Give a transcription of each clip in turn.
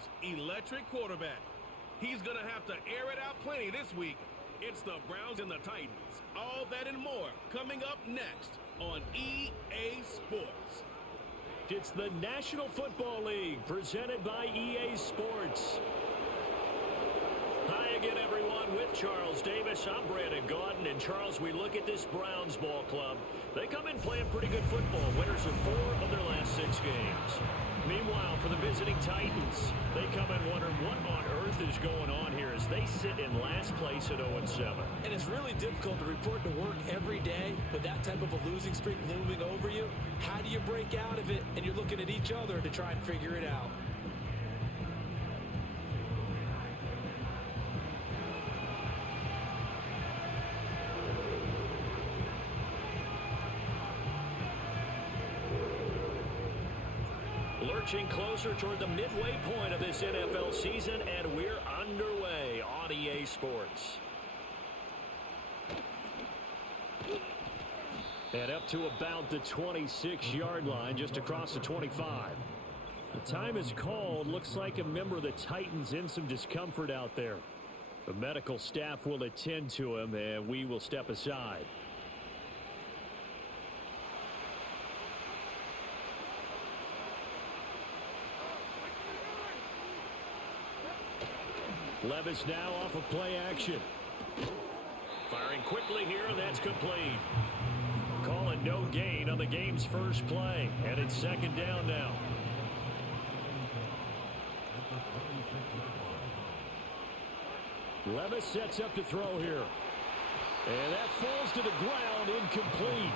most electric quarterback. He's going to have to air it out plenty this week. It's the Browns and the Titans. All that and more coming up next on EA Sports. It's the National Football League presented by EA Sports. Hi again, everyone, with Charles Davis. I'm Brandon Gaudin. And, Charles, we look at this Browns ball club. They come in playing pretty good football. Winners of 4 of their last 6 games. Meanwhile, for the visiting Titans, they come in wondering what on earth is going on here as they sit in last place at 0-7. And it's really difficult to report to work every day with that type of a losing streak looming over you. How do you break out of it? And you're looking at each other to try and figure it out. Lurching closer toward the midway point of this NFL season, and we're underway on EA Sports. And up to about the 26-yard line, just across the 25. The time is called. Looks like a member of the Titans in some discomfort out there. The medical staff will attend to him, and we will step aside. Levis now off of play action. Firing quickly here, and that's complete. Calling no gain on the game's first play, and it's second down now. Levis sets up to throw here. And that falls to the ground, incomplete.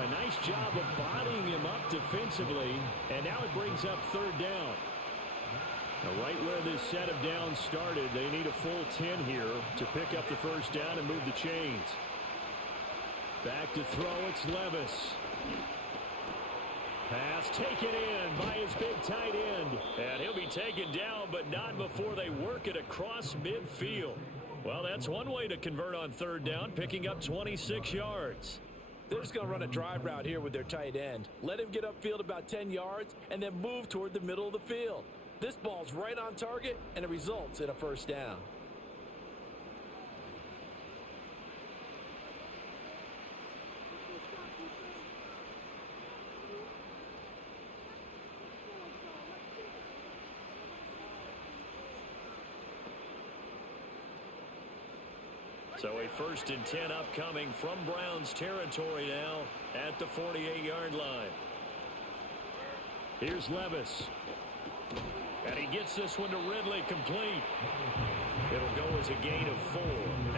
A nice job of bodying him up defensively, and now it brings up third down. Now, right where this set of downs started, they need a full 10 here to pick up the first down and move the chains. Back to throw, it's Levis. Pass taken in by his big tight end. And he'll be taken down, but not before they work it across midfield. Well, that's one way to convert on third down, picking up 26 yards. They're just going to run a drive route here with their tight end. Let him get upfield about 10 yards and then move toward the middle of the field. This ball's right on target, and it results in a first down. So a 1st and 10 upcoming from Browns territory now at the 48-yard line. Here's Levis. And he gets this one to Ridley complete. It'll go as a gain of 4,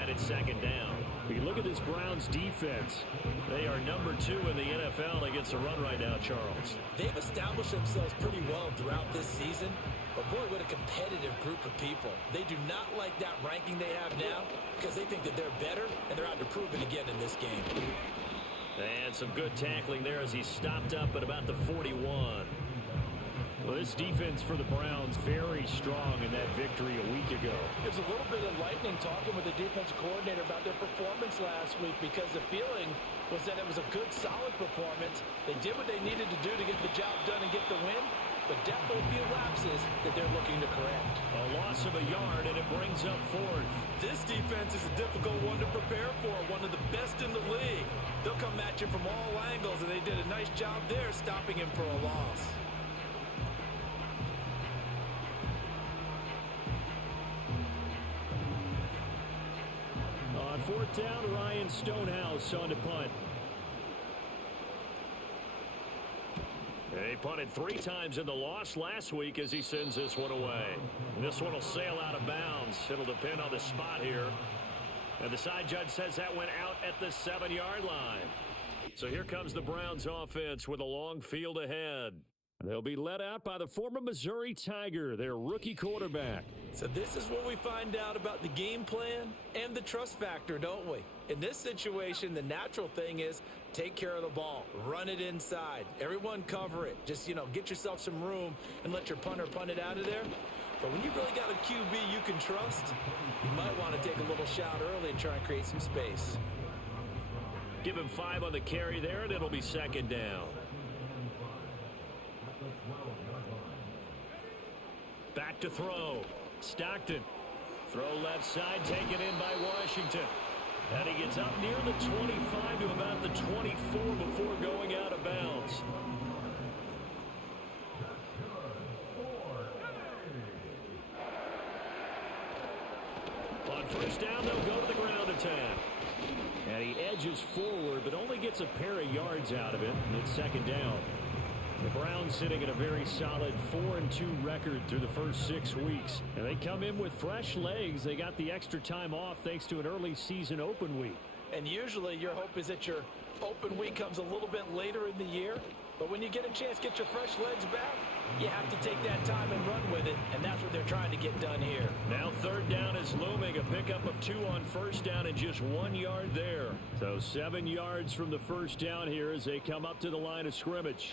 and it's second down. If you look at this Browns defense, they are number 2 in the NFL against the run right now, Charles. They've established themselves pretty well throughout this season, but boy, what a competitive group of people. They do not like that ranking they have now because they think that they're better, and they're out to prove it again in this game. And some good tackling there as he stopped up at about the 41. Well, this defense for the Browns very strong in that victory a week ago. There's a little bit of lightning talking with the defensive coordinator about their performance last week because the feeling was that it was a good, solid performance. They did what they needed to do to get the job done and get the win, but definitely a few lapses that they're looking to correct. A loss of a yard, and it brings up 4th. This defense is a difficult one to prepare for, one of the best in the league. They'll come at you from all angles, and they did a nice job there stopping him for a loss. On 4th down, Ryan Stonehouse on to punt. He punted 3 times in the loss last week as he sends this one away. And this one will sail out of bounds. It'll depend on the spot here. And the side judge says that went out at the 7-yard line. So here comes the Browns offense with a long field ahead. They'll be led out by the former Missouri Tiger, their rookie quarterback. So this is what we find out about the game plan and the trust factor, don't we? In this situation, the natural thing is take care of the ball, run it inside, everyone cover it. Just, get yourself some room and let your punter punt it out of there. But when you really got a QB you can trust, you might want to take a little shot early and try and create some space. Give him 5 on the carry there, and it'll be second down. Back to throw. Stockton. Throw left side, taken in by Washington. And he gets up near the 25 to about the 24 before going out of bounds. On first down, they'll go to the ground attack. And he edges forward, but only gets a pair of yards out of it. It's second down. The Browns sitting at a very solid 4-2 record through the first 6 weeks. And they come in with fresh legs. They got the extra time off thanks to an early season open week. And usually your hope is that your open week comes a little bit later in the year. But when you get a chance to get your fresh legs back, you have to take that time and run with it. And that's what they're trying to get done here. Now third down is looming. A pickup of 2 on first down and just 1 yard there. So 7 yards from the first down here as they come up to the line of scrimmage.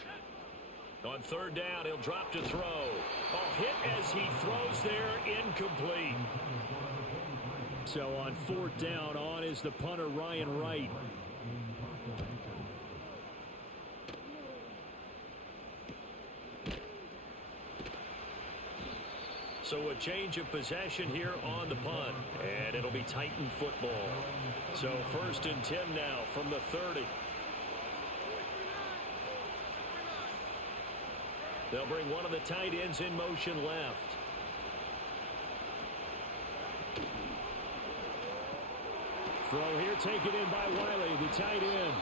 On third down, he'll drop to throw. Hit as he throws there, incomplete. So on fourth down, on is the punter, Ryan Wright. So a change of possession here on the punt. And it'll be Titan football. So first and 10 now from the 30. They'll bring one of the tight ends in motion left. Throw here taken in by Wiley, the tight end.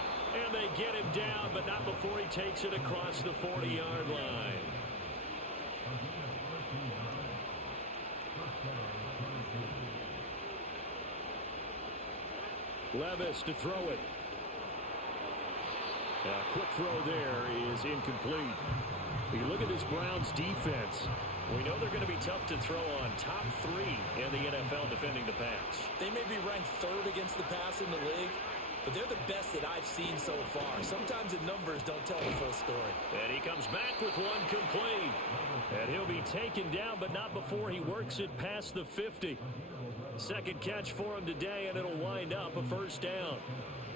And they get him down, but not before he takes it across the 40-yard line. Levis to throw it. A quick throw there is incomplete. You look at this Browns defense. We know they're going to be tough to throw on. Top 3 in the NFL defending the pass. They may be ranked 3rd against the pass in the league, but they're the best that I've seen so far. Sometimes the numbers don't tell the full story. And he comes back with one complete. And he'll be taken down, but not before he works it past the 50. Second catch for him today, and it'll wind up a first down.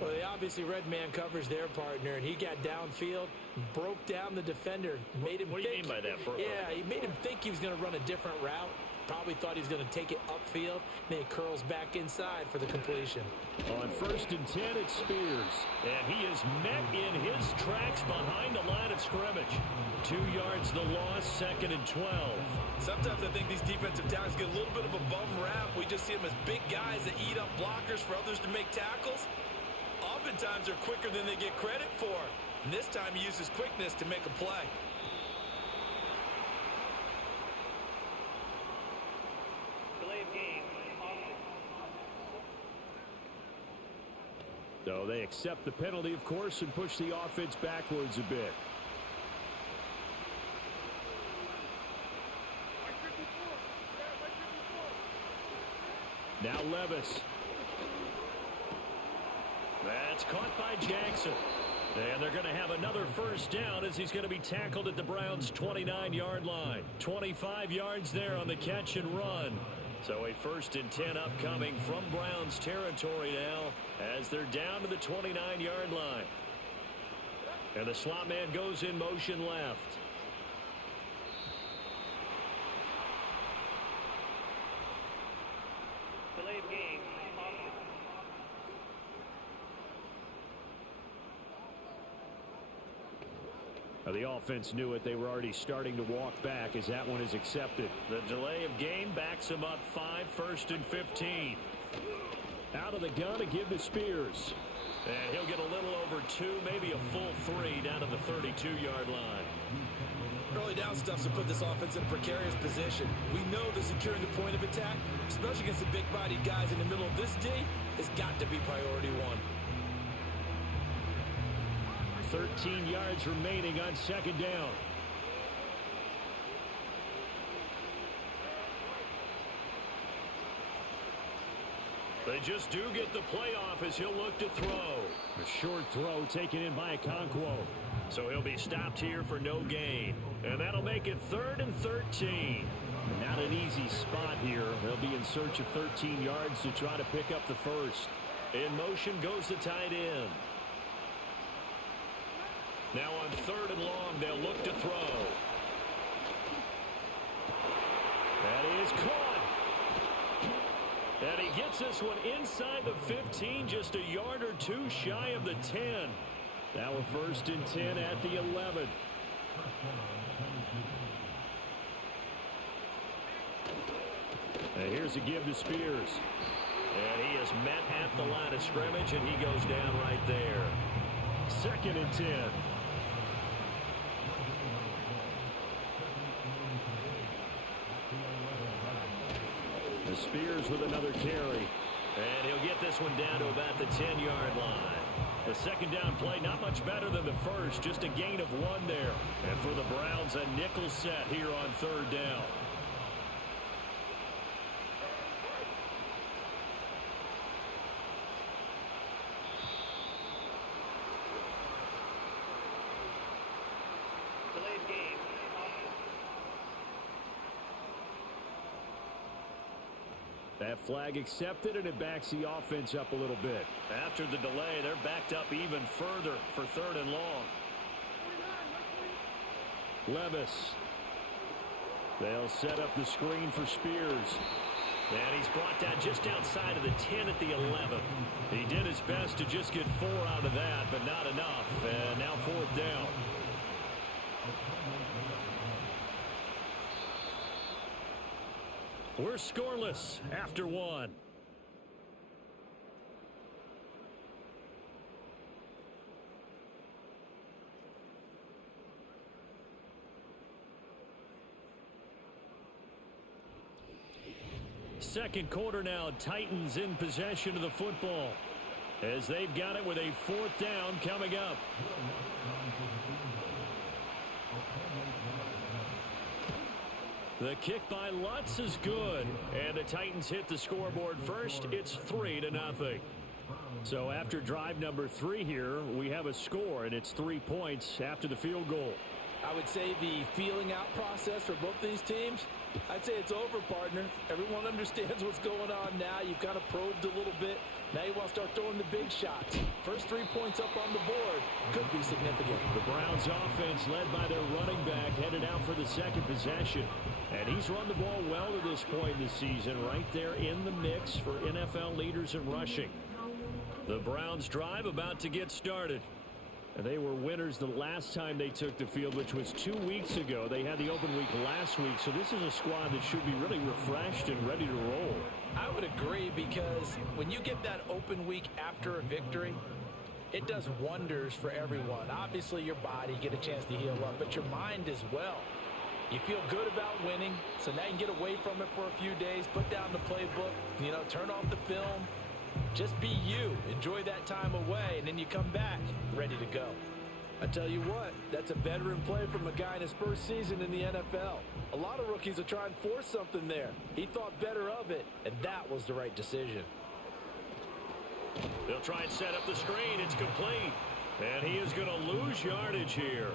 Well, they obviously red man covers their partner, and he got downfield, broke down the defender, made him What do you mean by that, bro? Yeah, he made him think he was going to run a different route. Probably thought he was going to take it upfield. Then he curls back inside for the completion. On first and 10, it's Spears. And he is met in his tracks behind the line of scrimmage. 2 yards the loss, second and 12. Sometimes I think these defensive tackles get a little bit of a bum rap. We just see them as big guys that eat up blockers for others to make tackles. Oftentimes they're quicker than they get credit for. And this time he uses quickness to make a play. So they accept the penalty, of course, and push the offense backwards a bit. Now Levis. That's caught by Jackson. And they're going to have another first down as he's going to be tackled at the Browns' 29-yard line. 25 yards there on the catch and run. So a first and 10 upcoming from Browns territory now as they're down to the 29-yard line. And the slot man goes in motion left. Delayed game. The offense knew it. They were already starting to walk back as that one is accepted. The delay of game backs them up 5, first and 15. Out of the gun to give to Spears. And he'll get a little over 2, maybe a full 3 down to the 32-yard line. Early down stuff's to put this offense in a precarious position. We know that securing the point of attack, especially against the big-bodied guys in the middle of this D, has got to be priority 1. 13 yards remaining on second down. They just do get the playoff as he'll look to throw. A short throw taken in by Okonkwo. So he'll be stopped here for no gain. And that'll make it 3rd and 13. Not an easy spot here. They'll be in search of 13 yards to try to pick up the first. In motion goes the tight end. Now on 3rd and long, they'll look to throw. That is caught. And he gets this one inside the 15, just a yard or two shy of the 10. Now a 1st and 10 at the 11. And here's a give to Spears. And he is met at the line of scrimmage, and he goes down right there. 2nd and 10. The Spears with another carry. And he'll get this one down to about the 10-yard line. The second down play, not much better than the first, just a gain of 1 there. And for the Browns, a nickel set here on 3rd down. That flag accepted, and it backs the offense up a little bit. After the delay, they're backed up even further for 3rd and long. Levis. They'll set up the screen for Spears. And he's brought down just outside of the 10 at the 11. He did his best to just get 4 out of that, but not enough. And now 4th down. We're scoreless after 1. Second quarter now, Titans in possession of the football as they've got it with a 4th down coming up. The kick by Lutz is good, and the Titans hit the scoreboard first. It's 3-0. So after drive number 3 here, we have a score, and it's 3 points after the field goal. I would say the feeling out process for both these teams, I'd say it's over, partner. Everyone understands what's going on now. You've kind of probed a little bit. Now you want to start throwing the big shots. First 3 points up on the board could be significant. The Browns offense led by their running back headed out for the second possession. And he's run the ball well to this point in the season, right there in the mix for NFL leaders in rushing. The Browns drive about to get started. And they were winners the last time they took the field, which was 2 weeks ago. They had the open week last week, so this is a squad that should be really refreshed and ready to roll. I would agree, because when you get that open week after a victory, it does wonders for everyone. Obviously, your body, get a chance to heal up, but your mind as well. You feel good about winning, so now you can get away from it for a few days, put down the playbook, turn off the film. Just be you. Enjoy that time away, and then you come back ready to go. I tell you what, that's a veteran play from a guy in his first season in the NFL. A lot of rookies will try and force something there. He thought better of it, and that was the right decision. They'll try and set up the screen. It's complete. And he is going to lose yardage here.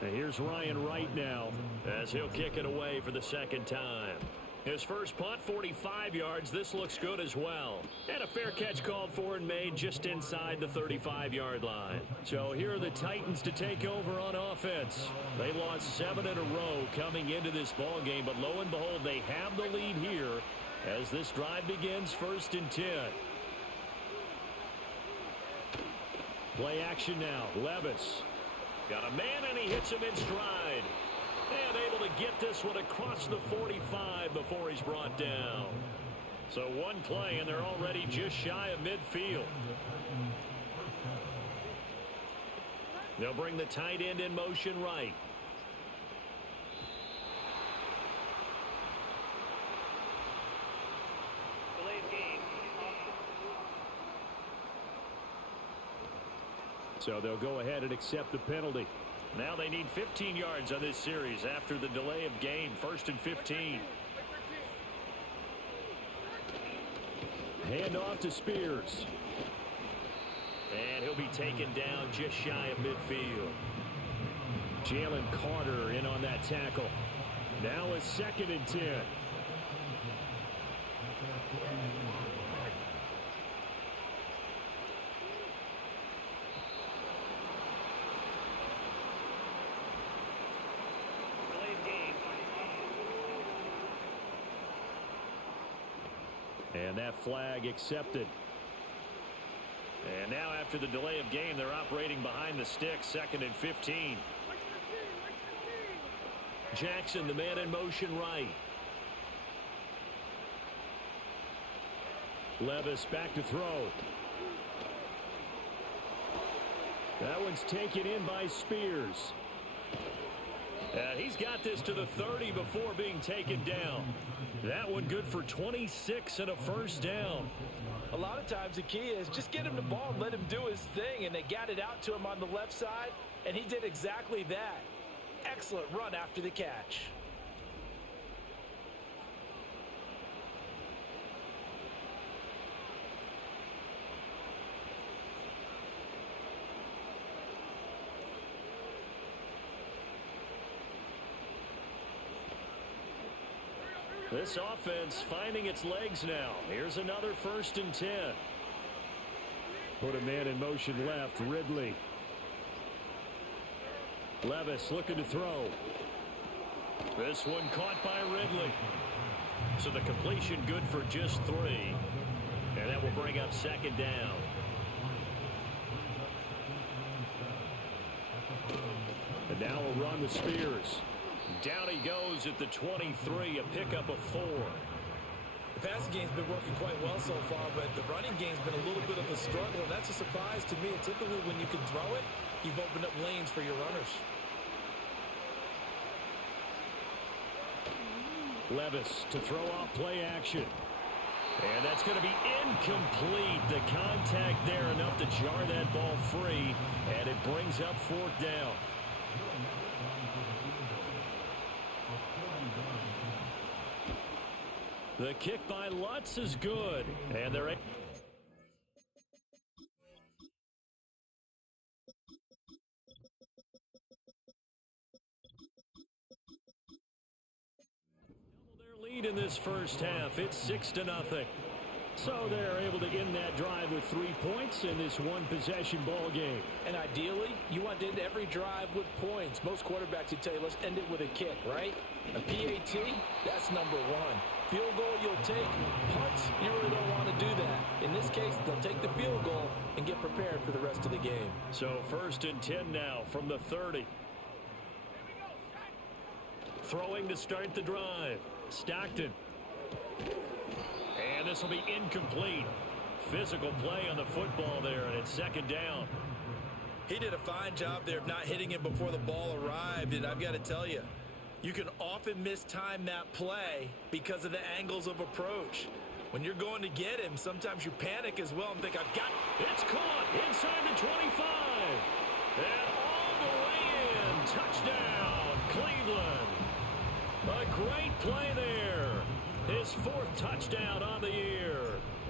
And here's Ryan Wright now as he'll kick it away for the second time. His first punt, 45 yards. This looks good as well. And a fair catch called for and made just inside the 35-yard line. So here are the Titans to take over on offense. They lost 7 in a row coming into this ball game, but lo and behold, they have the lead here as this drive begins, 1st and 10. Play action now. Levis got a man, and he hits him in stride. And able to get this one across the 45 before he's brought down. So one play, and they're already just shy of midfield. They'll bring the tight end in motion right. So they'll go ahead and accept the penalty. Now they need 15 yards on this series after the delay of game. 1st and 15. Hand off to Spears. And he'll be taken down just shy of midfield. Jalen Carter in on that tackle. Now a 2nd and 10. And that flag accepted. And now after the delay of game, they're operating behind the sticks, 2nd and 15. Jackson, the man in motion right. Levis back to throw. That one's taken in by Spears. He's got this to the 30 before being taken down. That one good for 26 and a first down. A lot of times the key is just get him the ball and let him do his thing, and they got it out to him on the left side, and he did exactly that. Excellent run after the catch. This offense finding its legs now. Here's another 1st and 10. Put a man in motion left, Ridley. Levis looking to throw. This one caught by Ridley. So the completion good for just 3. And that will bring up 2nd down. And now a run with Spears. Down he goes at the 23, a pickup of 4. The passing game's been working quite well so far, but the running game's been a little bit of a struggle, and that's a surprise to me. Typically, when you can throw it, you've opened up lanes for your runners. Levis to throw off play action. And that's going to be incomplete. The contact there enough to jar that ball free, and it brings up 4th down. The kick by Lutz is good. And they're... their lead in this first half. It's 6-0. So they're able to end that drive with 3 points in this one-possession ball game. And ideally, you want to end every drive with points. Most quarterbacks would tell you, let's end it with a kick, right? A PAT, that's number 1. Field goal you'll take. Punts, you really don't want to do that. In this case, they'll take the field goal and get prepared for the rest of the game. So 1st and 10 now from the 30. Throwing to start the drive. Stockton. And this will be incomplete. Physical play on the football there, and it's 2nd down. He did a fine job there of not hitting him before the ball arrived, and I've got to tell you, you can often mistime that play because of the angles of approach. When you're going to get him, sometimes you panic as well and think, I've got... It's caught inside the 25. And all the way in. Touchdown, Cleveland. A great play there. His 4th touchdown on the year.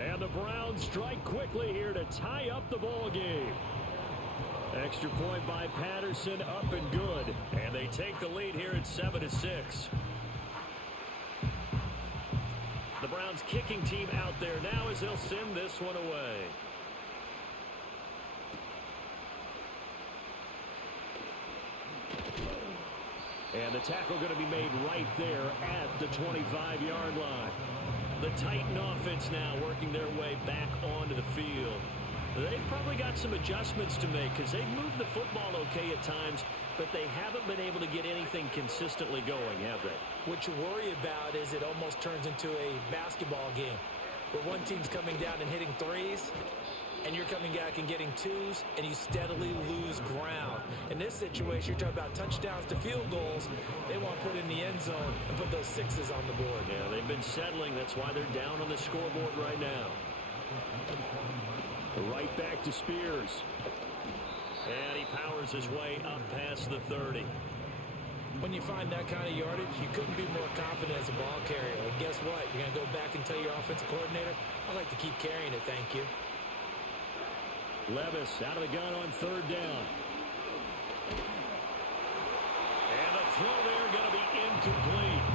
And the Browns strike quickly here to tie up the ball game. Extra point by Patterson, up and good. And they take the lead here at 7-6. The Browns kicking team out there now as they'll send this one away. And the tackle going to be made right there at the 25-yard line. The Titan offense now working their way back onto the field. They've probably got some adjustments to make because they've moved the football okay at times, but they haven't been able to get anything consistently going, have they? What you worry about is it almost turns into a basketball game where one team's coming down and hitting threes, and you're coming back and getting twos, and you steadily lose ground. In this situation, you're talking about touchdowns to field goals. They want to put in the end zone and put those 6s on the board. Yeah, they've been settling. That's why they're down on the scoreboard right now. Right back to Spears. And he powers his way up past the 30. When you find that kind of yardage, you couldn't be more confident as a ball carrier. And guess what? You're going to go back and tell your offensive coordinator, I'd like to keep carrying it, thank you. Levis out of the gun on 3rd down. And the throw there going to be incomplete.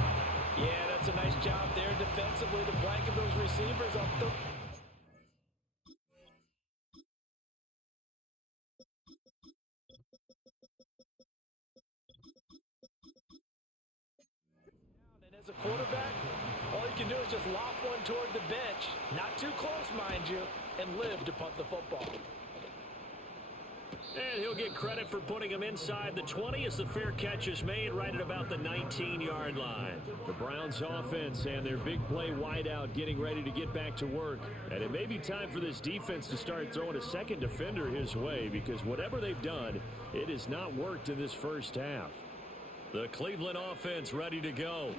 Yeah, that's a nice job there defensively to blanket those receivers up the... And as a quarterback, all you can do is just flop one toward the bench. Not too close, mind you, and live to punt the football. And he'll get credit for putting him inside the 20 as the fair catch is made right at about the 19-yard line. The Browns offense and their big play wideout getting ready to get back to work. And it may be time for this defense to start throwing a second defender his way, because whatever they've done, it has not worked in this first half. The Cleveland offense ready to go.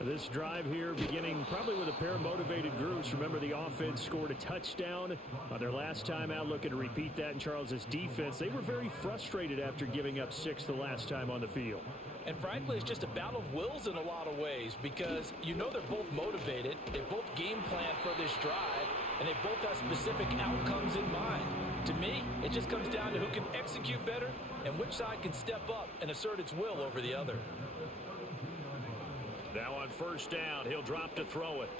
This drive here beginning probably with a pair of motivated groups. Remember, the offense scored a touchdown on their last time out, looking to repeat that in Charles's defense. They were very frustrated after giving up 6 the last time on the field. And frankly, it's just a battle of wills in a lot of ways, because you know they're both motivated, they both game plan for this drive, and they both have specific outcomes in mind. To me, it just comes down to who can execute better and which side can step up and assert its will over the other. Now on first down, he'll drop to throw it.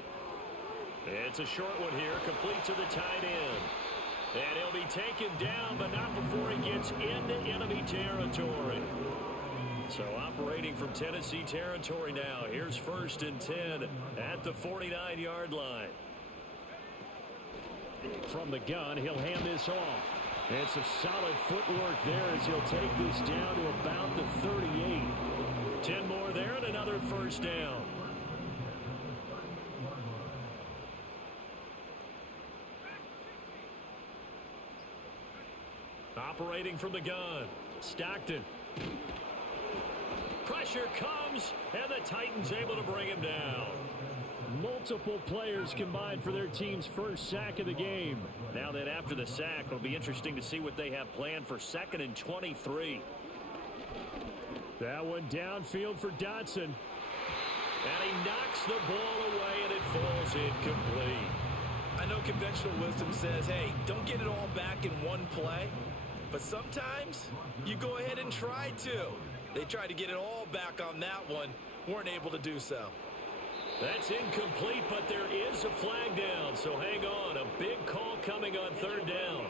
It's a short one here, complete to the tight end. And he'll be taken down, but not before he gets into enemy territory. So operating from Tennessee territory now. Here's first and 10 at the 49-yard line. From the gun, he'll hand this off. And some solid footwork there as he'll take this down to about the 38. 10 more there and another first down. Operating from the gun, Stockton. Pressure comes, and the Titans able to bring him down. Multiple players combined for their team's first sack of the game. Now then, after the sack, it'll be interesting to see what they have planned for 2nd and 23. That one downfield for Dotson. And he knocks the ball away, and it falls incomplete. I know conventional wisdom says, hey, don't get it all back in one play. But sometimes you go ahead and try to. They tried to get it all back on that one. Weren't able to do so. That's incomplete, but there is a flag down. So hang on. A big call coming on 3rd down.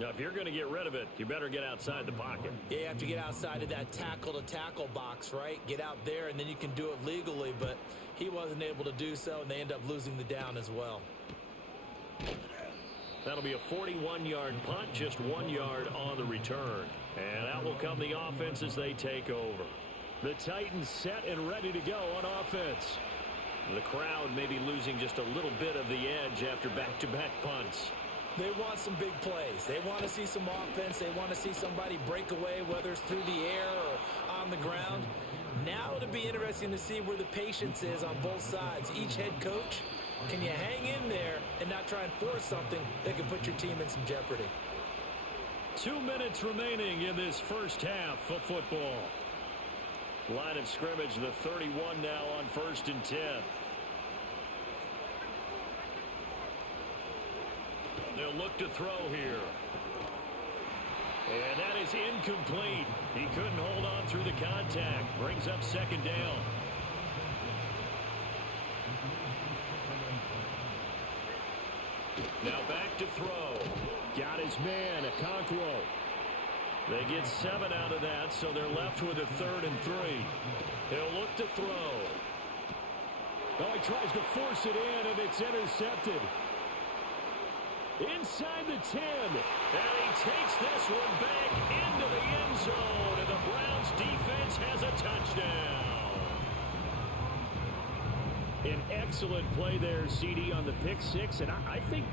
Now, if you're going to get rid of it, you better get outside the pocket. Yeah, you have to get outside of that tackle-to-tackle box, right? Get out there, and then you can do it legally. But he wasn't able to do so, and they end up losing the down as well. That'll be a 41-yard punt, just 1 yard on the return. And out will come the offense as they take over. The Titans set and ready to go on offense. The crowd may be losing just a little bit of the edge after back-to-back punts. They want some big plays. They want to see some offense. They want to see somebody break away, whether it's through the air or on the ground. Now it'll be interesting to see where the patience is on both sides. Each head coach, can you hang in there and not try and force something that can put your team in some jeopardy? 2 minutes remaining in this first half of football. Line of scrimmage, the 31 now on 1st and 10. They'll look to throw here. And that is incomplete. He couldn't hold on through the contact. Brings up 2nd down. Now back to throw. Got his man, Okonkwo. They get 7 out of that, so they're left with a 3rd and 3. He'll look to throw. Oh, he tries to force it in, and it's intercepted. Inside the 10. And he takes this one back into the end zone, and the Browns defense has a touchdown. An excellent play there, CD, on the pick 6. And I think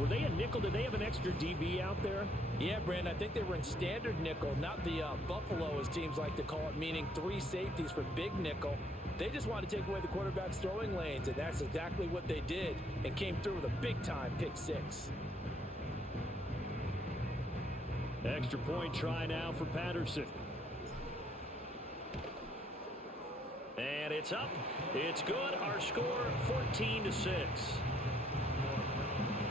were they a nickel? Did they have an extra DB out there? Yeah, Brandon, I think they were in standard nickel, not the Buffalo, as teams like to call it, meaning 3 safeties for big nickel. They just wanted to take away the quarterback's throwing lanes, and that's exactly what they did, and came through with a big-time pick 6. Extra point try now for Patterson. And it's up. It's good. Our score, 14-6.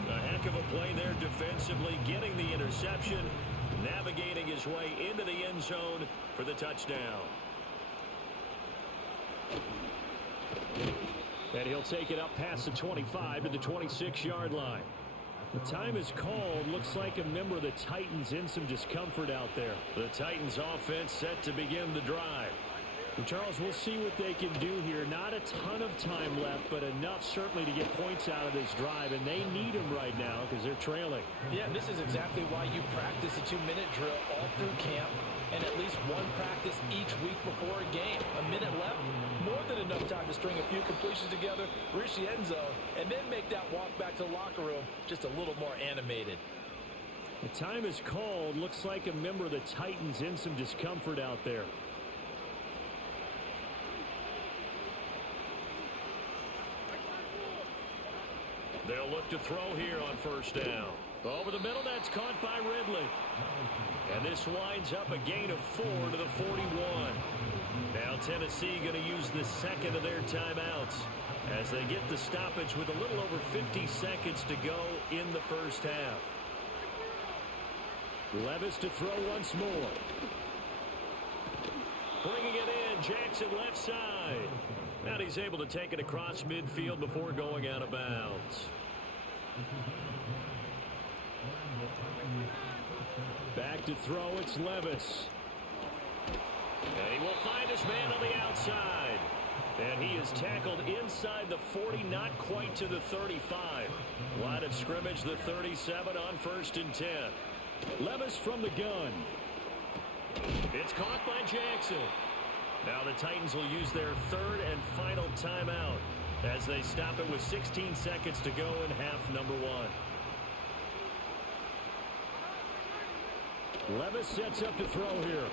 A heck of a play there defensively, getting the interception, navigating his way into the end zone for the touchdown. And he'll take it up past the 25 to the 26-yard line. The time is called. Looks like a member of the Titans in some discomfort out there. The Titans offense set to begin the drive. Charles, we'll see what they can do here. Not a ton of time left, but enough certainly to get points out of this drive, and they need them right now because they're trailing. Yeah, and this is exactly why you practice a 2-minute drill all through camp and at least one practice each week before a game. A minute left, more than enough time to string a few completions together, reach the end zone, and then make that walk back to the locker room just a little more animated. The time is called. Looks like a member of the Titans in some discomfort out there. They'll look to throw here on first down. Over the middle, that's caught by Ridley. And this winds up a gain of 4 to the 41. Now Tennessee going to use the second of their timeouts as they get the stoppage with a little over 50 seconds to go in the first half. Levis to throw once more. Bringing it in, Jackson left side. And he's able to take it across midfield before going out of bounds. Back to throw, it's Levis. And he will find his man on the outside. And he is tackled inside the 40, not quite to the 35. Line of scrimmage, the 37 on 1st and 10. Levis from the gun. It's caught by Jackson. Now the Titans will use their third and final timeout as they stop it with 16 seconds to go in half number 1. Levis sets up to throw here.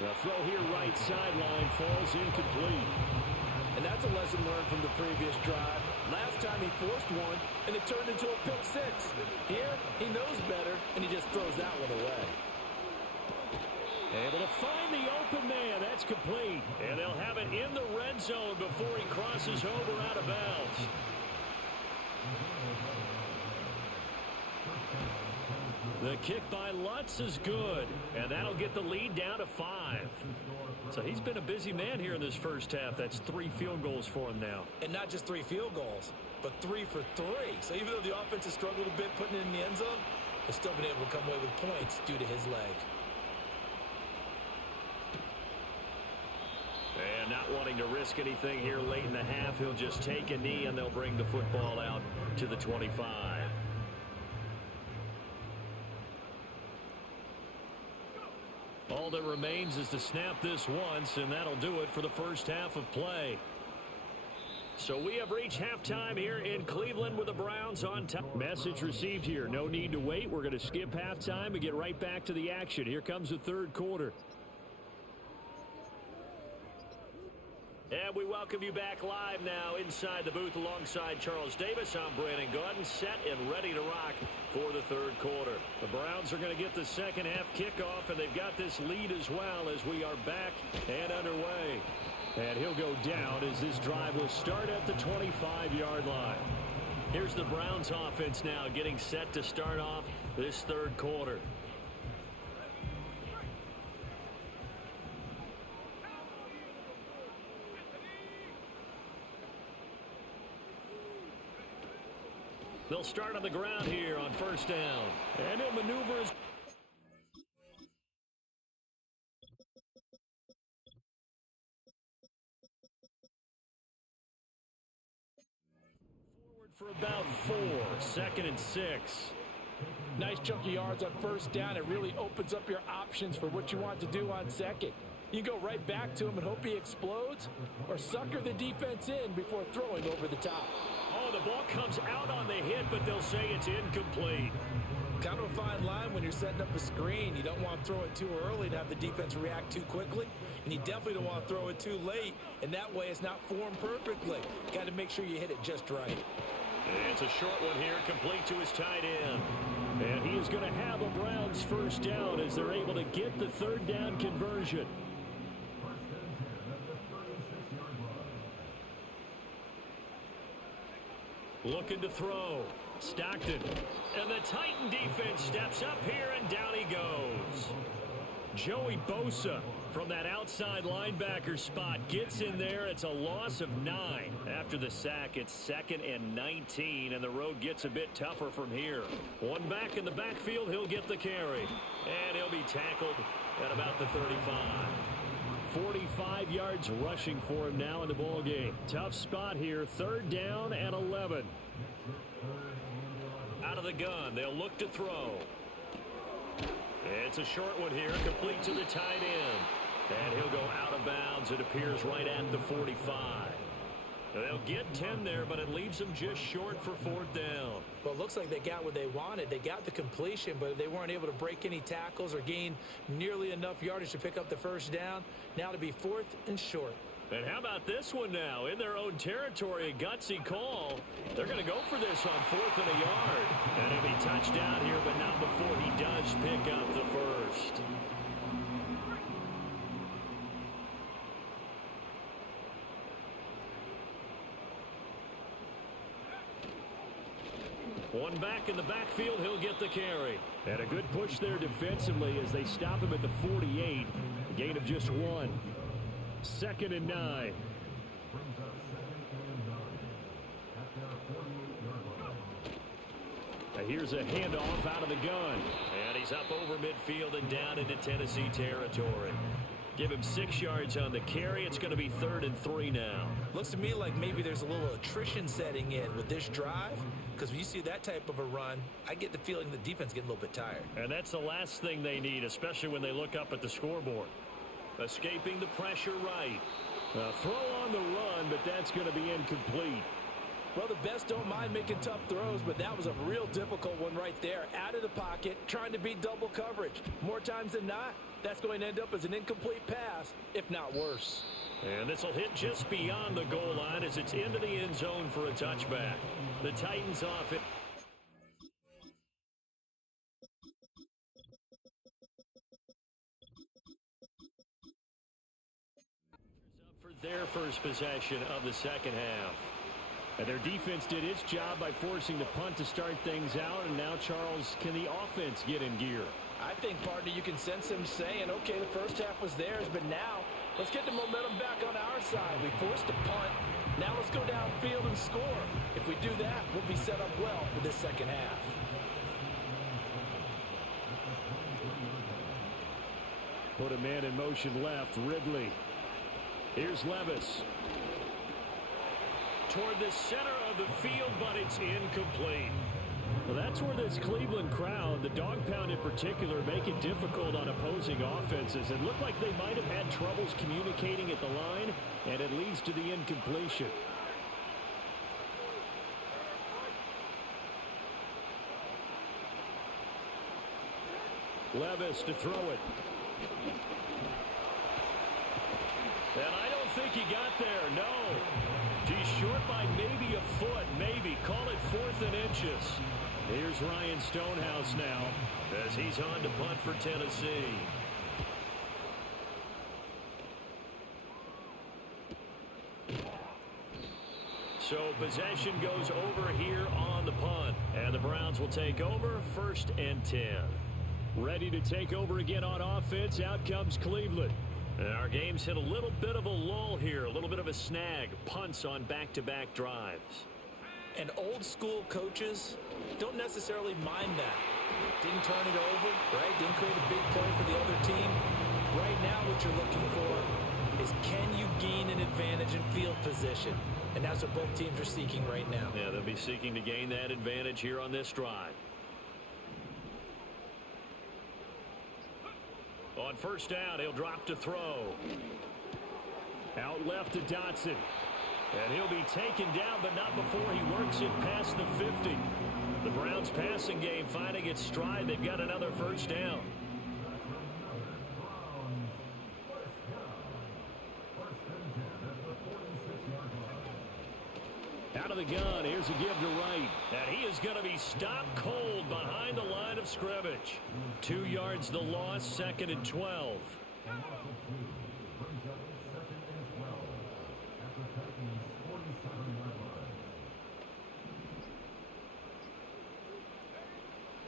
The throw here right sideline falls incomplete. And that's a lesson learned from the previous drive. Last time he forced one, and it turned into a pick six. Here, he knows better, and he just throws that one away. Able to find the open man. That's complete. And they'll have it in the red zone before he crosses over out of bounds. The kick by Lutz is good, and that'll get the lead down to 5. So he's been a busy man here in this first half. That's 3 field goals for him now. And not just 3 field goals, but 3 for 3. So even though the offense has struggled a bit putting it in the end zone, they've still been able to come away with points due to his leg. And not wanting to risk anything here late in the half, he'll just take a knee, and they'll bring the football out to the 25. All that remains is to snap this once, and that'll do it for the first half of play. So we have reached halftime here in Cleveland with the Browns on top. Message received here. No need to wait. We're going to skip halftime and get right back to the action. Here comes the third quarter. And we welcome you back live now inside the booth alongside Charles Davis. I'm Brandon Gaudin, set and ready to rock for the third quarter. The Browns are going to get the second half kickoff, and they've got this lead as well as we are back and underway. And he'll go down as this drive will start at the 25-yard line. Here's the Browns offense now getting set to start off this third quarter. They'll start on the ground here on first down. And he'll maneuver his... forward for about 4. 2nd and 6. Nice chunk of yards on first down. It really opens up your options for what you want to do on second. You go right back to him and hope he explodes, or sucker the defense in before throwing over the top. Oh, the ball comes out on the hit, but they'll say it's incomplete. Kind of a fine line when you're setting up a screen. You don't want to throw it too early to have the defense react too quickly, and you definitely don't want to throw it too late, and that way it's not formed perfectly. Got to make sure you hit it just right. And it's a short one here, complete to his tight end. And he is going to have a Browns first down as they're able to get the third down conversion. Looking to throw. Stockton. And the Titan defense steps up here, and down he goes. Joey Bosa from that outside linebacker spot gets in there. It's a loss of 9. After the sack, it's 2nd and 19, and the road gets a bit tougher from here. One back in the backfield, he'll get the carry. And he'll be tackled at about the 35. 45 yards rushing for him now in the ball game. Tough spot here. 3rd down and 11. Out of the gun, they'll look to throw. It's a short one here, complete to the tight end. And he'll go out of bounds, it appears, right at the 45. They'll get 10 there, but it leaves them just short for 4th down. Well, it looks like they got what they wanted. They got the completion, but they weren't able to break any tackles or gain nearly enough yardage to pick up the 1st down. Now to be 4th and short. And how about this one now? In their own territory, a gutsy call. They're going to go for this on 4th and a yard. And he'll be touched down here, but not before he does pick up the 1st. One back in the backfield, he'll get the carry. And a good push there defensively as they stop him at the 48. A gain of just 1. 2nd and 9. Now here's a handoff out of the gun. And he's up over midfield and down into Tennessee territory. Give him 6 yards on the carry. It's going to be 3rd and 3 now. Looks to me like maybe there's a little attrition setting in with this drive. Because when you see that type of a run, I get the feeling the defense getting a little bit tired. And that's the last thing they need, especially when they look up at the scoreboard. Escaping the pressure right. Throw on the run, but that's going to be incomplete. Well, the best don't mind making tough throws, but that was a real difficult one right there. Out of the pocket, trying to beat double coverage. More times than not, that's going to end up as an incomplete pass, if not worse. And this will hit just beyond the goal line as it's into the end zone for a touchback. The Titans off it. For their first possession of the 2nd half. And their defense did its job by forcing the punt to start things out. And now, Charles, can the offense get in gear? I think, partner, you can sense them saying, okay, the 1st half was theirs, but now let's get the momentum back on our side. We forced a punt. Now let's go downfield and score. If we do that, we'll be set up well for this 2nd half. Put a man in motion left, Ridley. Here's Levis. Toward the center of the field, but it's incomplete. Well, that's where this Cleveland crowd, the dog pound in particular, make it difficult on opposing offenses. It looked like they might have had troubles communicating at the line, and it leads to the incompletion. Levis to throw it. And I don't think he got there, no. He's short by maybe a foot, maybe. Call it 4th and inches. Here's Ryan Stonehouse now as he's on to punt for Tennessee. So possession goes over here on the punt. And the Browns will take over 1st and 10. Ready to take over again on offense. Out comes Cleveland. And our game's hit a little bit of a lull here, a little bit of a snag. Punts on back-to-back drives. And old school coaches don't necessarily mind that. Didn't turn it over, right? Didn't create a big play for the other team. Right now what you're looking for is can you gain an advantage in field position? And that's what both teams are seeking right now. Yeah, they'll be seeking to gain that advantage here on this drive. On 1st down, he'll drop to throw. Out left to Dotson. And he'll be taken down, but not before he works it past the 50. The Browns passing game finding its stride. They've got another 1st down. Out of the gun, here's a give to right. And he is going to be stopped cold behind the line of scrimmage. 2 yards the loss, 2nd and 12.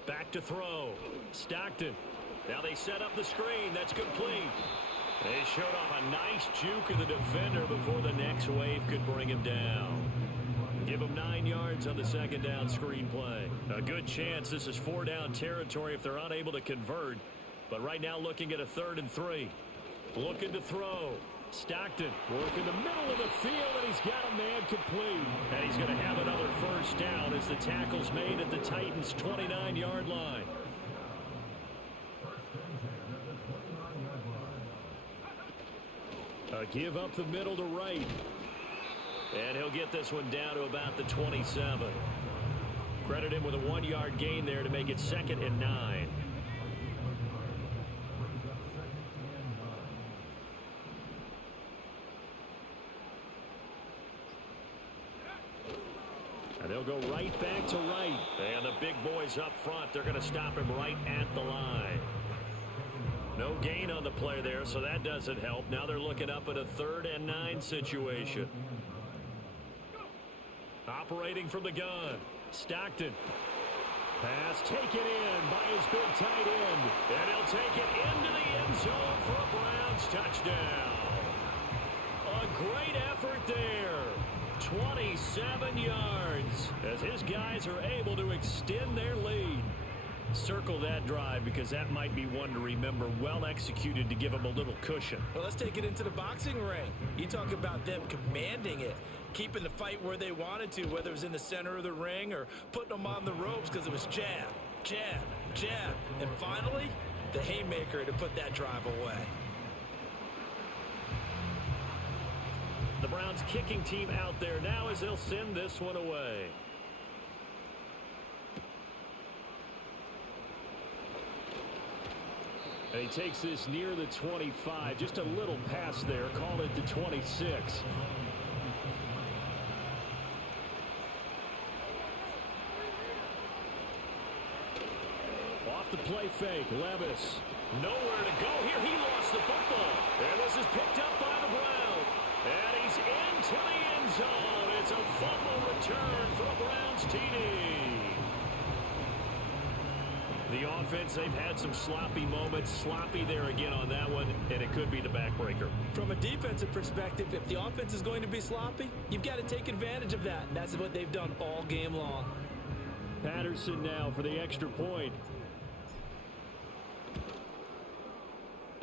Back to throw. Stockton. Now they set up the screen. That's complete. They showed off a nice juke of the defender before the next wave could bring him down. Give them 9 yards on the 2nd down screen play. A good chance this is 4 down territory if they're unable to convert. But right now looking at a 3rd and 3. Looking to throw. Stockton working the middle of the field, and he's got a man complete. And he's going to have another first down as the tackle's made at the Titans' 29-yard line. A give up the middle to right. And he'll get this one down to about the 27. Credit him with a 1-yard gain there to make it 2nd and 9. And they'll go right back to right. And the big boys up front, they're going to stop him right at the line. No gain on the play there, so that doesn't help. Now they're looking up at a 3rd and 9 situation. Operating from the gun. Stockton. Pass taken in by his big tight end. And he'll take it into the end zone for a Browns touchdown. A great effort there. 27 yards as his guys are able to extend their lead. Circle that drive because that might be one to remember. Well executed to give him a little cushion. Well, let's take it into the boxing ring. You talk about them commanding it, keeping the fight where they wanted to, whether it was in the center of the ring or putting them on the ropes because it was jab, jab, jab. And finally, the haymaker to put that drive away. The Browns kicking team out there now as they'll send this one away. And he takes this near the 25. Just a little pass there. Call it the 26. Off the play fake. Levis. Nowhere to go here. He lost the football. And this is picked up by the Browns. And he's into the end zone. It's a fumble return for a Browns TD. The offense, they've had some sloppy moments. Sloppy there again on that one, and it could be the backbreaker. From a defensive perspective, if the offense is going to be sloppy, you've got to take advantage of that. And that's what they've done all game long. Patterson now for the extra point.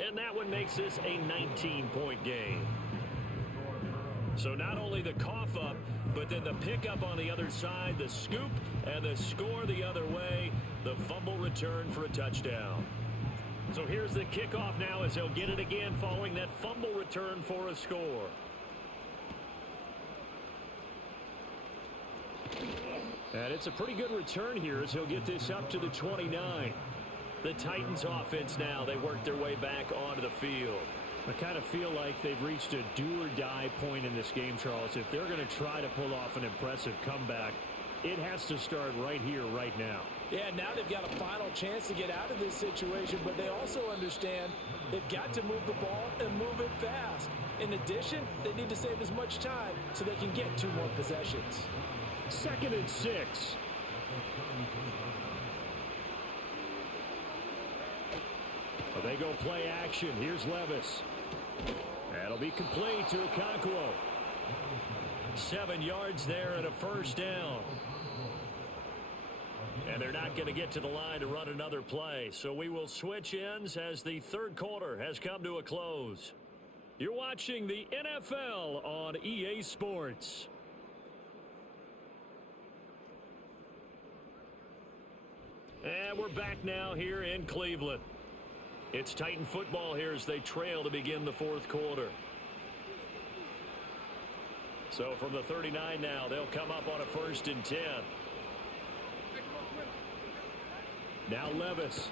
And that one makes this a 19-point game. So not only the cough up, but then the pickup on the other side, the scoop, and the score the other way, the fumble return for a touchdown. So here's the kickoff now as they'll get it again following that fumble return for a score. And it's a pretty good return here as he'll get this up to the 29. The Titans offense now, they work their way back onto the field. I kind of feel like they've reached a do-or-die point in this game, Charles. If they're going to try to pull off an impressive comeback, it has to start right here, right now. Yeah, now they've got a final chance to get out of this situation, but they also understand they've got to move the ball and move it fast. In addition, they need to save as much time so they can get 2 more possessions. 2nd and 6. Well, they go play action. Here's Levis. That'll be complete to Okonkwo. 7 yards there and a first down. And they're not going to get to the line to run another play. So we will switch ends as the 3rd quarter has come to a close. You're watching the NFL on EA Sports. And we're back now here in Cleveland. It's Titan football here as they trail to begin the 4th quarter. So from the 39 now, they'll come up on a 1st and 10. Now Levis.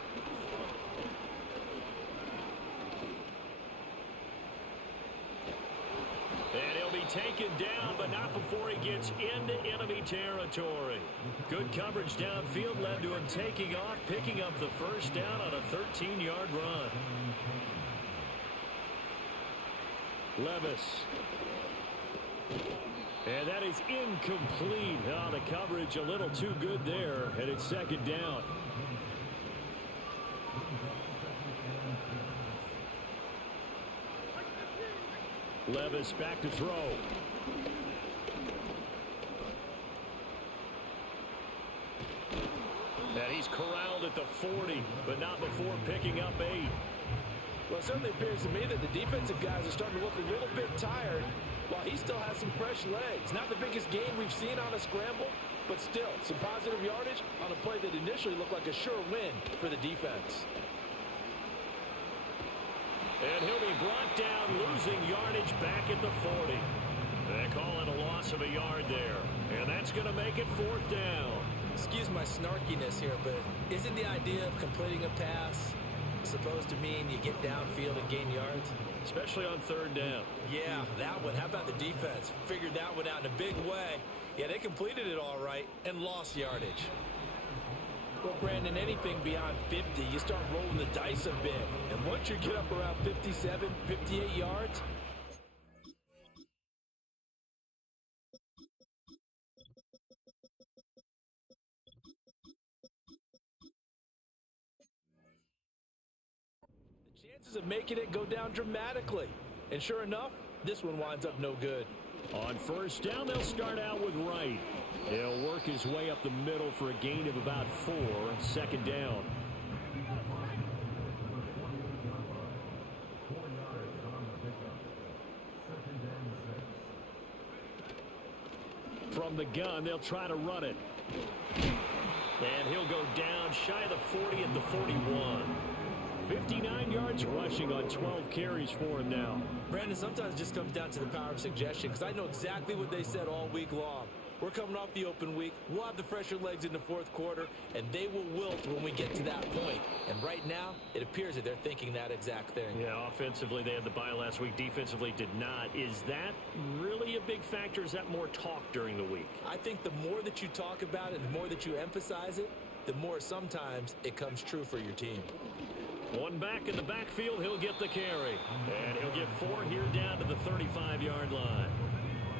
And he'll be taken down, but not before he gets into enemy territory. Good coverage downfield led to him taking off, picking up the first down on a 13-yard run. Levis. And that is incomplete. Oh, the coverage a little too good there, and it's 2nd down. Levis back to throw. And he's corralled held at the 40, but not before picking up 8. Well, it certainly appears to me that the defensive guys are starting to look a little bit tired while he still has some fresh legs. Not the biggest gain we've seen on a scramble, but still some positive yardage on a play that initially looked like a sure win for the defense. And he'll be brought down, losing yardage back at the 40. They call it a loss of a yard there, and that's going to make it 4th down. Excuse my snarkiness here, but isn't the idea of completing a pass supposed to mean you get downfield and gain yards? Especially on 3rd down. Yeah, that one. How about the defense? Figured that one out in a big way. Yeah, they completed it all right and lost yardage. Well, Brandon, anything beyond 50, you start rolling the dice a bit. And once you get up around 57, 58 yards, the chances of making it go down dramatically. And sure enough, this one winds up no good. On 1st down, they'll start out with Wright. He'll work his way up the middle for a gain of about 4, 2nd down. From the gun, they'll try to run it. And he'll go down shy of the 40 at the 41. 59 yards rushing on 12 carries for him now. Brandon, sometimes it just comes down to the power of suggestion, because I know exactly what they said all week long. We're coming off the open week. We'll have the fresher legs in the 4th quarter, and they will wilt when we get to that point. And right now, it appears that they're thinking that exact thing. Yeah, offensively, they had the bye last week. Defensively, did not. Is that really a big factor? Is that more talk during the week? I think the more that you talk about it, the more that you emphasize it, the more sometimes it comes true for your team. One back in the backfield, he'll get the carry. And he'll get 4 here down to the 35-yard line.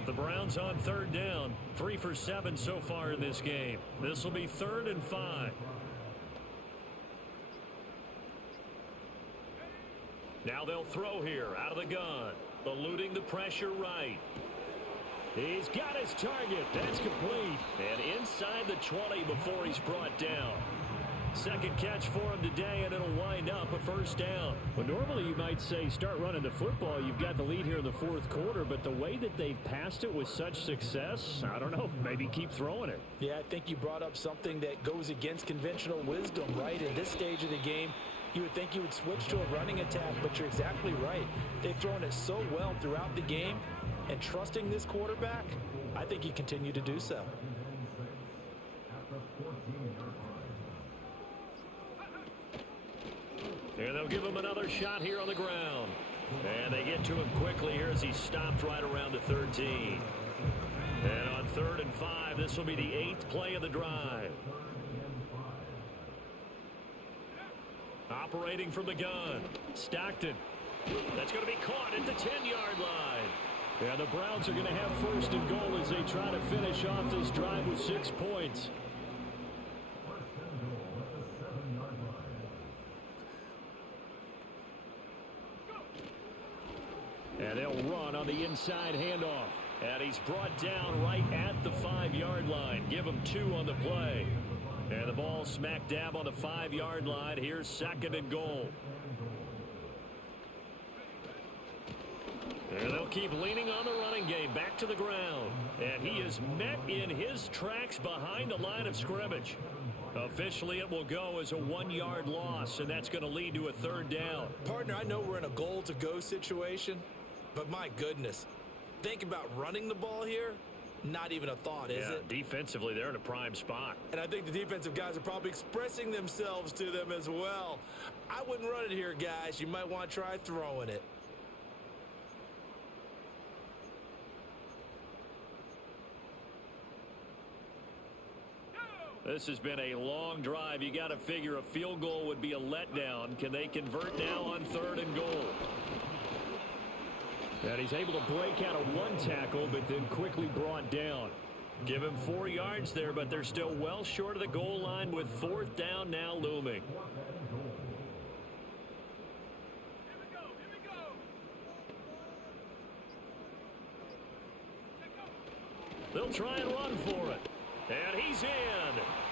The Browns on 3rd down, 3 for 7 so far in this game. This will be 3rd and 5. Now they'll throw here out of the gun. Eluding the pressure right. He's got his target. That's complete. And inside the 20 before he's brought down. Second catch for him today, and it'll wind up a 1st down. Well, normally you might say start running the football. You've got the lead here in the 4th quarter, but the way that they've passed it with such success, I don't know, maybe keep throwing it. Yeah, I think you brought up something that goes against conventional wisdom, right? In this stage of the game, you would think you would switch to a running attack, but you're exactly right. They've thrown it so well throughout the game, and trusting this quarterback, I think you continue to do so. And they'll give him another shot here on the ground. And they get to him quickly here as he stopped right around the 13. And on 3rd and 5, this will be the 8th play of the drive. Operating from the gun, Stockton. That's going to be caught at the 10-yard line. And the Browns are going to have 1st and goal as they try to finish off this drive with 6 points. And they'll run on the inside handoff. And he's brought down right at the 5-yard line. Give him 2 on the play. And the ball smack dab on the 5-yard line. Here's 2nd and goal. And they'll keep leaning on the running game back to the ground. And he is met in his tracks behind the line of scrimmage. Officially, it will go as a 1-yard loss, and that's going to lead to a 3rd down. Partner, I know we're in a goal-to-go situation, but my goodness, think about running the ball here. Not even a thought, is it? Defensively, they're in a prime spot. And I think the defensive guys are probably expressing themselves to them as well. I wouldn't run it here, guys. You might want to try throwing it. This has been a long drive. You got to figure a field goal would be a letdown. Can they convert now on 3rd and goal? And he's able to break out of 1 tackle, but then quickly brought down. Give him 4 yards there, but they're still well short of the goal line with 4th down now looming. They'll try and run for it. And he's in.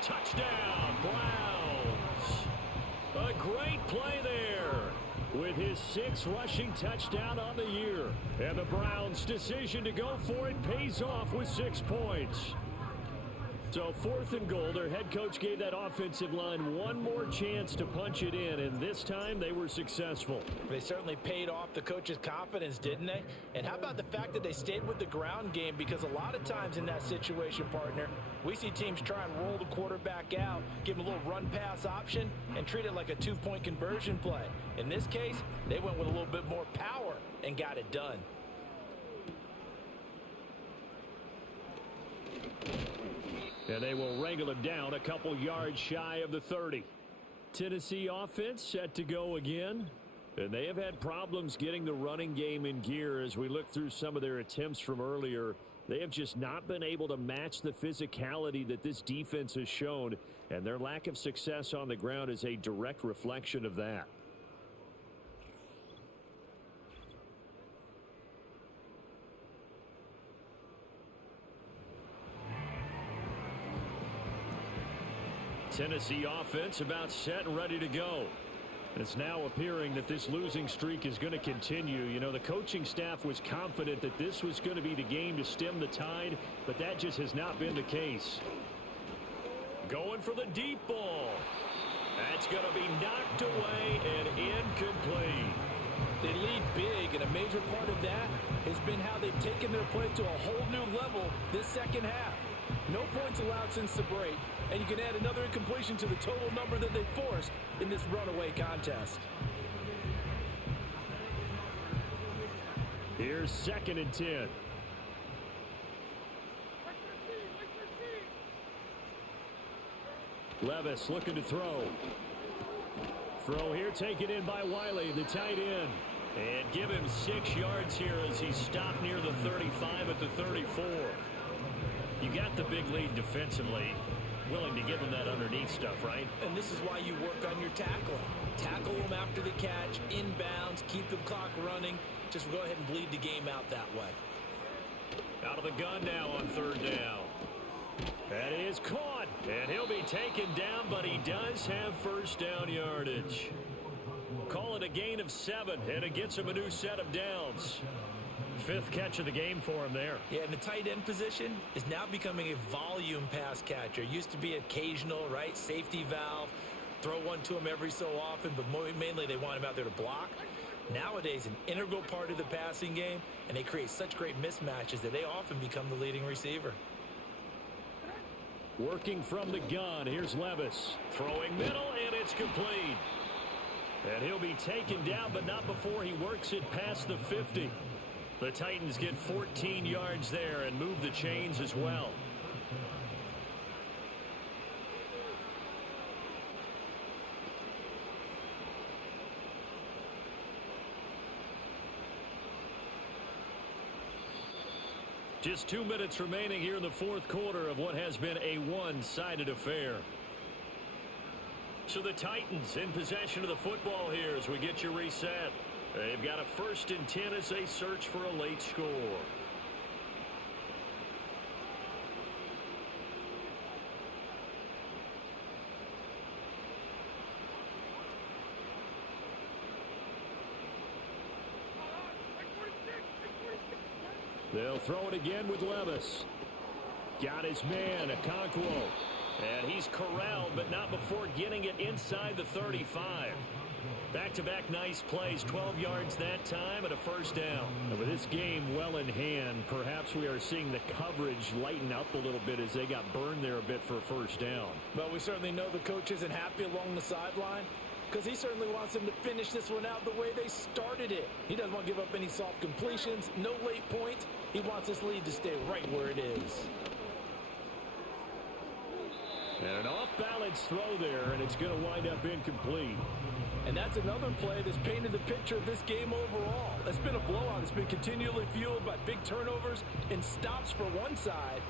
Touchdown, Browns. a great play there with his 6th rushing touchdown on the year. And the Browns' decision to go for it pays off with 6 points. So 4th and goal, their head coach gave that offensive line one more chance to punch it in, and this time they were successful. They certainly paid off the coach's confidence, didn't they? And how about the fact that they stayed with the ground game? Because a lot of times in that situation, partner, we see teams try and roll the quarterback out, give him a little run-pass option, and treat it like a 2-point conversion play. In this case, they went with a little bit more power and got it done. And they will wrangle him down a couple yards shy of the 30. Tennessee offense set to go again. And they have had problems getting the running game in gear as we look through some of their attempts from earlier. They have just not been able to match the physicality that this defense has shown. And their lack of success on the ground is a direct reflection of that. Tennessee offense about set and ready to go. It's now appearing that this losing streak is going to continue. You know, the coaching staff was confident that this was going to be the game to stem the tide, but that just has not been the case. Going for the deep ball. That's going to be knocked away and incomplete. They lead big, and a major part of that has been how they've taken their play to a whole new level this second half. No points allowed since the break, and you can add another incompletion to the total number that they forced in this runaway contest. Here's 2nd and 10. Levis looking to throw. Throw here taken in by Wiley, the tight end. And give him 6 yards here as he's stopped near the 35 at the 34. You got the big lead defensively. Willing to give him that underneath stuff, right? And this is why you work on your tackling. Tackle them after the catch, inbounds, keep the clock running. Just go ahead and bleed the game out that way. Out of the gun now on 3rd down. That is caught, and he'll be taken down, but he does have 1st down yardage. Call it a gain of 7, and it gets him a new set of downs. 5th catch of the game for him there. Yeah, and the tight end position is now becoming a volume pass catcher. Used to be occasional, right? Safety valve. Throw one to him every so often, but mainly they want him out there to block. Nowadays, an integral part of the passing game, and they create such great mismatches that they often become the leading receiver. Working from the gun, here's Levis. Throwing middle, and it's complete. And he'll be taken down, but not before he works it past the 50. The Titans get 14 yards there and move the chains as well. Just 2 minutes remaining here in the 4th quarter of what has been a one-sided affair. So the Titans in possession of the football here as we get you reset. They've got a 1st and 10 as they search for a late score. They'll throw it again with Levis. Got his man, Okonkwo. And he's corralled, but not before getting it inside the 35. Back-to-back nice plays, 12 yards that time and a 1st down. And with this game well in hand, perhaps we are seeing the coverage lighten up a little bit as they got burned there a bit for a 1st down. Well, we certainly know the coach isn't happy along the sideline because he certainly wants them to finish this one out the way they started it. He doesn't want to give up any soft completions, no late points. He wants this lead to stay right where it is. And an off-balance throw there, and it's going to wind up incomplete. And that's another play that's painted the picture of this game overall. It's been a blowout. It's been continually fueled by big turnovers and stops for one side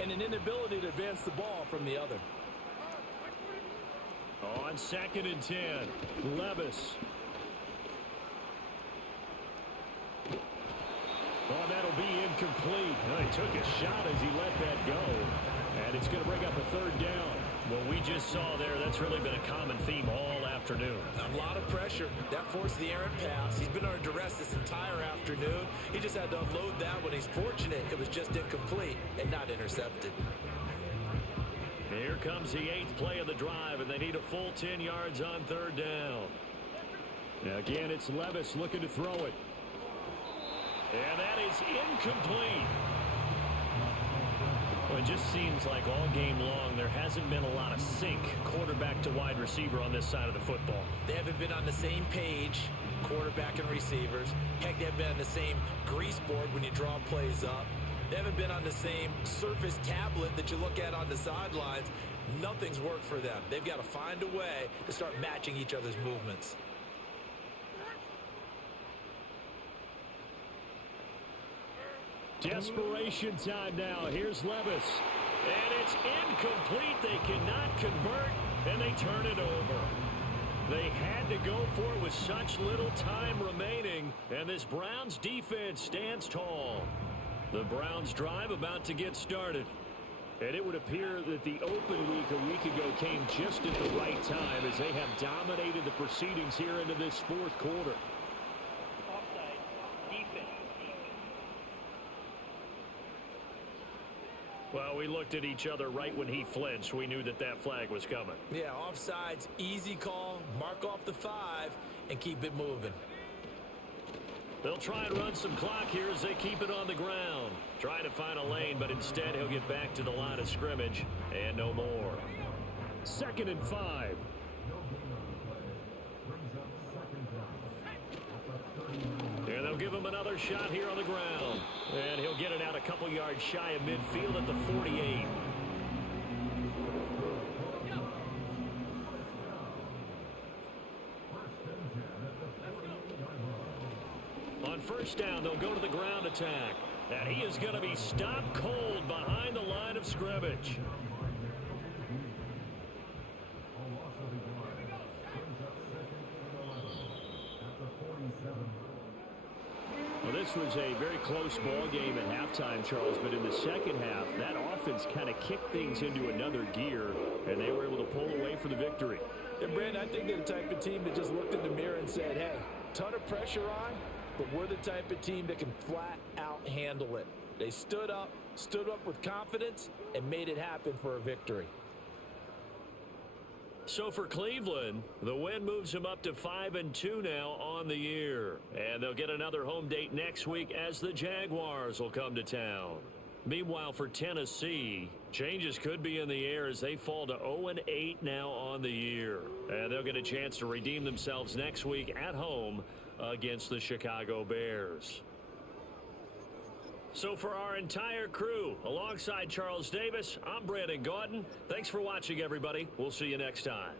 and an inability to advance the ball from the other. On 2nd and 10, Levis. Oh, that'll be incomplete. complete. Well, he took a shot as he let that go. And it's going to bring up a third down. What we just saw there, that's really been a common theme all afternoon. A lot of pressure. That forced the errant pass. He's been under duress this entire afternoon. He just had to unload that one. He's fortunate it was just incomplete and not intercepted. Here comes the 8th play of the drive, and they need a full 10 yards on third down. Now again, it's Levis looking to throw it. And that is incomplete. Well, it just seems like all game long there hasn't been a lot of sync quarterback to wide receiver on this side of the football. They haven't been on the same page, quarterback and receivers. Heck, they haven't been on the same grease board when you draw plays up. They haven't been on the same surface tablet that you look at on the sidelines. Nothing's worked for them. They've got to find a way to start matching each other's movements. Desperation time now. Here's Levis. And it's incomplete. They cannot convert, and they turn it over. They had to go for it with such little time remaining, and this Browns defense stands tall. The Browns drive about to get started. And it would appear that the open week a week ago came just at the right time as they have dominated the proceedings here into this fourth quarter. Well, we looked at each other right when he flinched. We knew that that flag was coming. Yeah, offsides, easy call, mark off the 5, and keep it moving. They'll try and run some clock here as they keep it on the ground. Trying to find a lane, but instead he'll get back to the line of scrimmage and no more. 2nd and 5. And they'll give him another shot here on the ground. And he'll get it out a couple yards shy of midfield at the 48. On first down, they'll go to the ground attack. And he is going to be stopped cold behind the line of scrimmage. Well, this was a very close ball game at halftime, Charles, but in the second half, that offense kind of kicked things into another gear, and they were able to pull away for the victory. And, Brandon, I think they're the type of team that just looked in the mirror and said, hey, ton of pressure on, but we're the type of team that can flat out handle it. They stood up with confidence, and made it happen for a victory. So for Cleveland, the win moves them up to 5-2 now on the year. And they'll get another home date next week as the Jaguars will come to town. Meanwhile, for Tennessee, changes could be in the air as they fall to 0-8 now on the year. And they'll get a chance to redeem themselves next week at home against the Chicago Bears. So for our entire crew, alongside Charles Davis, I'm Brandon Gaudin. Thanks for watching, everybody. We'll see you next time.